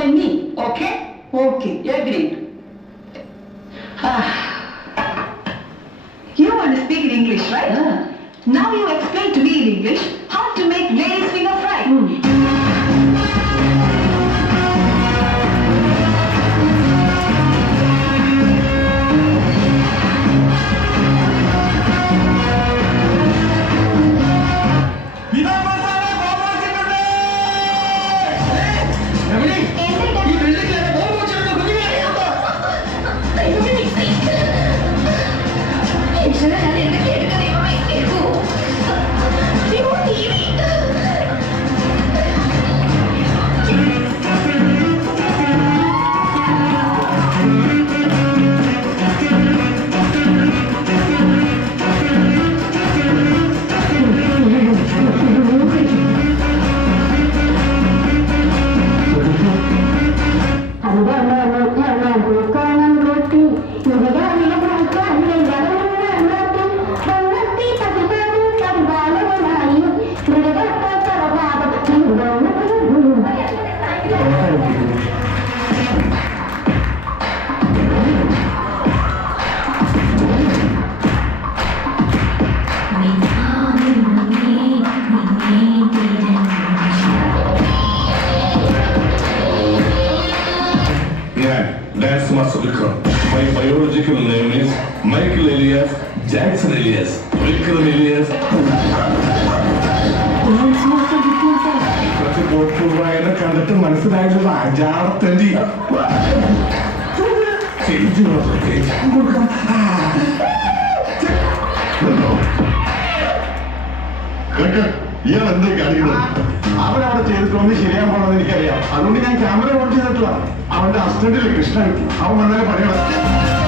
by me. Okay? Okay. Agreed. You want to speak in English, right? Now you explain to me in English how to make ladies finger fry. That's Masudika. My biological name is Michael Elias Jackson Elias Vikram Elias. കണ്ടിട്ട് മനസ്സിലായിട്ടുള്ള അജാറത്തണ്ടി കൊടുക്കാം. ഇയാൾ എന്താ കാണിക്കുന്നത്? അവനവിടെ ചെയ്തിട്ടൊന്നും ശരിയാൻ പോണെന്ന് എനിക്കറിയാം. അതുകൊണ്ട് ഞാൻ ക്യാമറ ഓൺ ചെയ്തിട്ടുള്ള അവന്റെ അസിസ്റ്റന്റിലെ കൃഷ്ണൻ അവൻ വന്നാലും പറയണം.